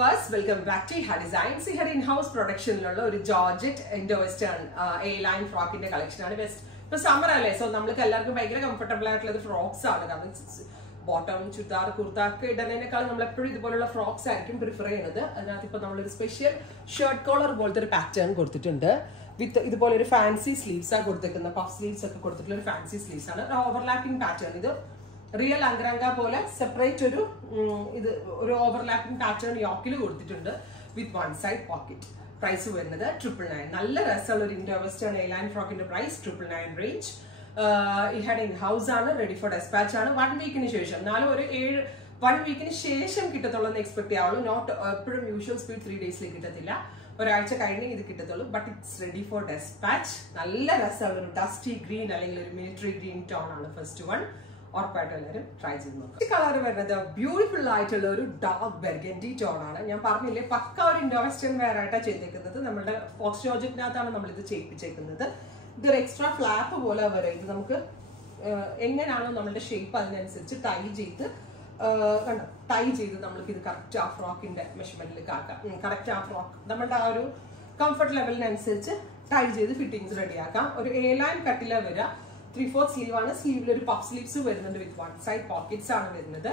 viewers, welcome back to Iha Designs. Here in-house production ഒരു georgette Indo-western A-line ഫ്രോക്കിന്റെ collection ആണ്. Best ഇപ്പൊ summer അല്ലേ, so നമ്മൾക്ക് എല്ലാവർക്കും ഭയങ്കര കംഫർട്ടബിൾ ആയിട്ടുള്ളത് ഫ്രോക്സ് ആണ്. കാരണം ബോട്ടം ചുരിദാർ കുർത്ത ഒക്കെ ഇടുന്നതിനേക്കാൾ നമ്മൾ എപ്പോഴും ഇതുപോലുള്ള ഫ്രോക്സ് ആയിരിക്കും പ്രിഫർ ചെയ്യുന്നത്. അതിനകത്ത് ഇപ്പൊ നമ്മളൊരു സ്പെഷ്യൽ ഷർട്ട് കോളർ പോലത്തെ ഒരു പാറ്റേൺ കൊടുത്തിട്ടുണ്ട്. വിത്ത് ഇതുപോലെ ഒരു ഫാൻസി സ്ലീവ്സ് ആണ് കൊടുത്തിരിക്കുന്നത്. പഫ് സ്ലീവ്സ് ഒക്കെ കൊടുത്തിട്ടുള്ള ഒരു ഫാൻസി സ്ലീവ്സ് ആണ്. Overlapping pattern. ഇത് റിയൽ അങ്കരങ്ക പോലെ സെപ്പറേറ്റ് ഒരു ഓവർലാപ്പിംഗ് പാറ്റേൺ യോക്കിൽ കൊടുത്തിട്ടുണ്ട് with one side pocket. Price വരുന്നത് 999. നല്ല രസമുള്ള ഒരു ഇൻഡോ വെസ്റ്റേൺ A-line ഫ്രോക്കിന്റെ പ്രൈസ് 999 റേഞ്ച്. ഇഹയുടെ ഇൻ ഹൗസ് ആണ്, റെഡി ഫോർ ഡെസ്പാച്ച് ആണ്. 1 വീക്കിന് ശേഷം, എന്നാലും ഒരു 1 വീക്കിന് ശേഷം കിട്ടത്തുള്ളൂ എന്ന് എക്സ്പെക്ട് ചെയ്യാവുള്ളൂ. നോട്ട് എപ്പോഴും യൂഷ്വൽ സ്പീഡ് 3 ഡേയ്സിൽ കിട്ടത്തില്ല. ഒരാഴ്ച കഴിഞ്ഞ് ഇത് കിട്ടത്തുള്ളൂ. But it's ready for dispatch. നല്ല രസമുള്ള ഒരു ഡസ്റ്റി ഗ്രീൻ അല്ലെങ്കിൽ ഒരു മിലിറ്ററി ഗ്രീൻ ടോൺ ആണ് ഫസ്റ്റ് വൺ. ഉറപ്പായിട്ട് എല്ലാവരും ട്രൈ ചെയ്ത് നോക്കാം. ഈ കളർ വരുന്നത് ബ്യൂട്ടിഫുൾ ആയിട്ടുള്ള ഒരു ഡാർക്ക് ബെർഗൻഡി ടോൺ ആണ്. ഞാൻ പറഞ്ഞില്ലേ, പക്ക ഒരു ഇൻഡോ വെസ്റ്റേൺ വെയർ ആയിട്ടാണ് ചെയ്തേക്കുന്നത്. നമ്മുടെ ഫോക്സ് ജോർജറ്റിനകത്താണ് നമ്മൾ ഇത് ചെയ്യിപ്പിച്ചേക്കുന്നത്. ഇതൊരു എക്സ്ട്രാ ഫ്ലാപ്പ് പോലെ വരും. ഇത് നമുക്ക് എങ്ങനെയാണോ നമ്മളുടെ ഷേപ്പ് അതിനനുസരിച്ച് ടൈ ചെയ്ത് കണ്ടോ, ടൈ ചെയ്ത് നമ്മൾക്ക് ഇത് കറക്റ്റ് ആ ഫ്രോക്കിന്റെ മെഷർമെന്റിലേക്ക് ആക്കാം. കറക്റ്റ് ആ ഫ്രോക്ക് നമ്മളുടെ ആ ഒരു കംഫർട്ട് ലെവലിനനുസരിച്ച് ടൈ ചെയ്ത് ഫിറ്റിങ്സ് റെഡിയാക്കാം. ഒരു A-line കട്ടില വരിക. 3/4 സ്ലീവ് ആണ്. സ്ലീവിൽ ഒരു പഫ് സ്ലീവ്സ് വരുന്നുണ്ട് വിത്ത് വൺ സൈഡ് പോക്കറ്റ്സ് ആണ് വരുന്നത്.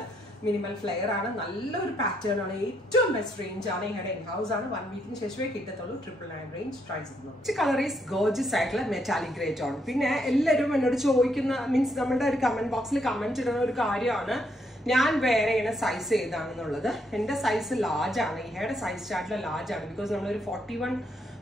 മിനിമൽ ഫ്ലെയർ ആണ്. നല്ലൊരു പാറ്റേൺ ആണ്. ഏറ്റവും ബെസ്റ്റ് റേഞ്ച് ആണ്. ഇഹയുടെ ഇൻ ഹൗസ് ആണ്. 1 വീക്കിന് ശേഷമേ കിട്ടത്തുള്ളൂ. 999 റേഞ്ച്. ട്രൈ ചെയ്തു. കളർ ഈസ് ഗോർജിയസ് ആയിട്ടുള്ള മെറ്റാലിക് ഗ്രേ ടോൺ. പിന്നെ എല്ലാവരും എന്നോട് ചോദിക്കുന്ന മീൻസ് നമ്മുടെ ഒരു കമന്റ് ബോക്സിൽ കമന്റ് ഇടുന്ന ഒരു കാര്യമാണ്, ഞാൻ വേറെ ചെയ്യുന്ന സൈസ് ഏതാണെന്നുള്ളത്. എന്റെ സൈസ് ലാർജ് ആണ്. ഇഹയുടെ സൈസ് ചാർട്ടിൽ ലാർജ് ആണ്. ബിക്കോസ് നമ്മളൊരു 41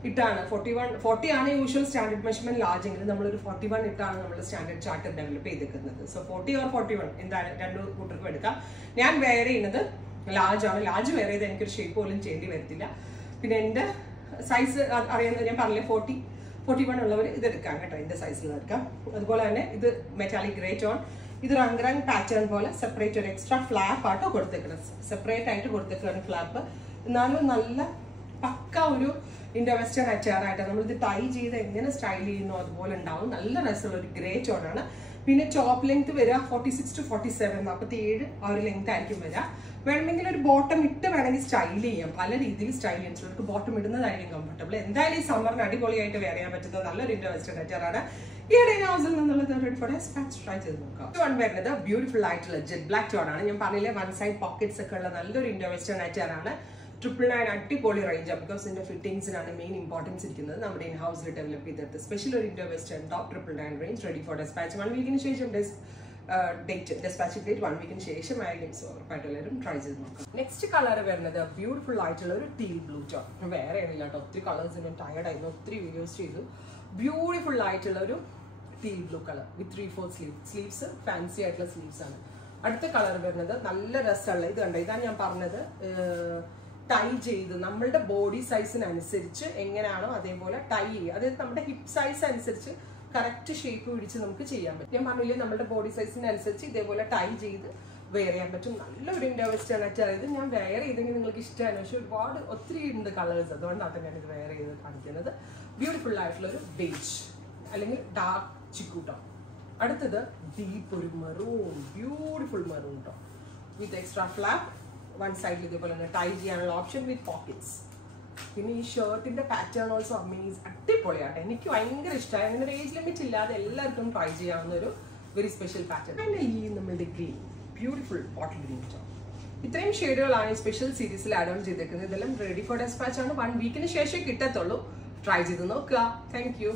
ഇട്ടാണ്. 40 ആണ് യൂഷ്വൽ സ്റ്റാൻഡേർഡ് മെഷർമെന്റ് ലാർജ് എങ്കിൽ നമ്മളൊരു 41 ഇട്ടാണ് നമ്മൾ സ്റ്റാൻഡേർഡ് ചാർട്ട് ഡെവലപ്പ് ചെയ്തിരിക്കുന്നത്. സോ 40 or 41 എന്തായാലും രണ്ടു കൂട്ടർക്കും എടുക്കാം. ഞാൻ വെയർ ചെയ്യുന്നത് ലാർജ് ആണ്. ലാർജ് വെയർ ചെയ്ത് എനിക്കൊരു ഷേപ്പ് പോലും ചെയ്യേണ്ടി വരത്തില്ല. പിന്നെ എൻ്റെ സൈസ് അറിയുന്നത് ഞാൻ പറഞ്ഞില്ലേ, 41 ഉള്ളവർ ഇത് എടുക്കാം കേട്ടോ. എൻ്റെ സൈസിൽ എടുക്കാം. അതുപോലെ തന്നെ ഇത് മെറ്റാലിക് ഗ്രേ ടോൺ. ഇതൊരു അങ്കറാങ് പാറ്റേൺ പോലെ സെപ്പറേറ്റ് ഒരു എക്സ്ട്രാ ഫ്ലാപ്പ് ആട്ടോ കൊടുത്തേക്കുന്നത്. സെപ്പറേറ്റ് ആയിട്ട് കൊടുത്തേക്കാണ് ഫ്ലാപ്പ്. എന്നാലും നല്ല പക്ക ഒരു ഇൻഡോ വെസ്റ്റേൺ അച്ചാറായിട്ട് നമ്മളിത് ടൈ ചെയ്ത് എങ്ങനെ സ്റ്റൈൽ ചെയ്യുന്നു അതുപോലെ ഉണ്ടാവും. നല്ല രസമുള്ള ഒരു ഗ്രേ ടോൺ ആണ്. പിന്നെ ടോപ്പ് ലെങ്ത് വരിക 46 to 47, 47 ആ ഒരു ലെങ്ത് ആയിരിക്കും വരിക. വേണമെങ്കിൽ ഒരു ബോട്ടം ഇട്ട് വേണമെങ്കിൽ സ്റ്റൈൽ ചെയ്യാം. പല രീതിയിൽ സ്റ്റൈൽ ചെയ്യാം. ചിലർക്ക് ബോട്ടം ഇടുന്നതായിരിക്കും കംഫർട്ടബിൾ. എന്തായാലും ഈ സമ്മറിന് അടിപൊളിയായിട്ട് വെയർ ചെയ്യാൻ പറ്റുന്ന നല്ലൊരു ഇൻഡോ വെസ്റ്റേൺ അച്ചാറാണ്. ഈയിടെ ഹൗസിൽ നിന്നുള്ളത് റെഡി ഫോർ ഡെസ്പാച്ച്. ട്രൈ ചെയ്ത് നോക്കാം. വൺ വരുന്നത് ബ്യൂട്ടിഫുൾ ആയിട്ടുള്ള ജെറ്റ് ബ്ലാക്ക് ടോൺ ആണ്. ഞാൻ പറഞ്ഞില്ലേ, വൺ സൈഡ് പോക്കറ്റ്സ് ഒക്കെ ഉള്ള നല്ലൊരു ഇൻഡോ വെസ്റ്റേൺ അച്ചാറാണ്. 999 അടിപൊളി റേഞ്ചാണ്. ബിക്കോസ് ഇതിന്റെ ഫിറ്റിംഗ്സിനാണ് മെയിൻ ഇമ്പോർട്ടൻസ് ഇരിക്കുന്നത്. നമ്മുടെ ഇൻ ഹൗസിൽ ഡെവലപ്പ് ചെയ്തെടുത്ത് സ്പെഷ്യൽ ഒരു Indo western top 999 range. Ready for dispatch. 1 വീക്കിന് ശേഷം ഡെസ്പാച്ച് ഡേറ്റ് 1 വീക്കിന് ശേഷം ആയിരിക്കും. സോ ഉറപ്പായിട്ട് എല്ലാവരും ട്രൈ ചെയ്ത് നോക്കാം. നെക്സ്റ്റ് കളർ വരുന്നത് ബ്യൂട്ടിഫുൾ ആയിട്ടുള്ള ഒരു ടീൽ ബ്ലൂ ടോൺ. വേറെ ആണില്ല കേട്ടോ. ഒത്തിരി കളേഴ്സ് ഞാൻ ടയർഡ് ആയിരുന്നു. ഒത്തിരി വീഡിയോസ് ചെയ്തു. ബ്യൂട്ടിഫുൾ ആയിട്ടുള്ള ഒരു ടീൽ ബ്ലൂ കളർ വിത്ത് 3/4 സ്ലീവ്സ്. ഫാൻസി ആയിട്ടുള്ള സ്ലീവ്സ് ആണ്. അടുത്ത കളർ വരുന്നത് നല്ല രസമുള്ള ഇത് കണ്ടോ. ഇതാണ് ഞാൻ പറഞ്ഞത്, ടൈ ചെയ്ത് നമ്മളുടെ ബോഡി സൈസിനനുസരിച്ച് എങ്ങനെയാണോ അതേപോലെ ടൈ ചെയ്യുക. അതായത് നമ്മുടെ ഹിപ്പ് സൈസ് അനുസരിച്ച് കറക്റ്റ് ഷേപ്പ് പിടിച്ച് നമുക്ക് ചെയ്യാൻ പറ്റും. ഞാൻ പറഞ്ഞില്ലേ, നമ്മുടെ ബോഡി സൈസിനനുസരിച്ച് ഇതേപോലെ ടൈ ചെയ്ത് വെയർ ചെയ്യാൻ പറ്റും. നല്ലൊരു ഇൻഡോ വെസ്റ്റേൺ അച്ചായത് ഞാൻ വെയർ ചെയ്തെങ്കിൽ നിങ്ങൾക്ക് ഇഷ്ടമാണ്. പക്ഷെ ഒത്തിരി ഉണ്ട് കളേഴ്സ്. അതുകൊണ്ടാണ് ഞാൻ ഇത് വെയർ ചെയ്ത് കാണിക്കുന്നത്. ബ്യൂട്ടിഫുൾ ആയിട്ടുള്ള ഒരു ബേജ് അല്ലെങ്കിൽ ഡാർക്ക് ചിക്കു ടോൺ. അടുത്തത് ഡീപ്പ് ഒരു മെറൂൺ, ബ്യൂട്ടിഫുൾ മെറൂൺ ടോൺ വിത്ത് എക്സ്ട്രാ ഫ്ലാപ്പ്. വൺ സൈഡിൽ ഇതേപോലെ തന്നെ ടൈ ചെയ്യാനുള്ള ഓപ്ഷൻ വിത്ത് പോക്കറ്റ്സ്. പിന്നെ ഈ ഷർട്ടിന്റെ പാറ്റേൺ ഓൾസോ അമേസ്, അടിപൊളിയാട്ടെ. എനിക്ക് ഭയങ്കര ഇഷ്ടമായി. അങ്ങനെ ഒരു ഏജ് ലിമിറ്റ് ഇല്ലാതെ എല്ലാവർക്കും ട്രൈ ചെയ്യാവുന്ന ഒരു വെരി സ്പെഷ്യൽ പാറ്റേൺ. പിന്നെ ഈ നമ്മളുടെ green, beautiful bottle green tone. ഇത്രയും ഷെയ്ഡുകളാണ് ഈ സ്പെഷ്യൽ സീരീസിൽ ആഡ് ഓൺ ചെയ്തേക്കുന്നത്. ഇതെല്ലാം റെഡി ഫോർ ഡെസ്പാച്ച് ആണ്. 1 വീക്കിന് ശേഷം കിട്ടത്തുള്ളൂ. ട്രൈ ചെയ്ത് നോക്കുക. Thank you.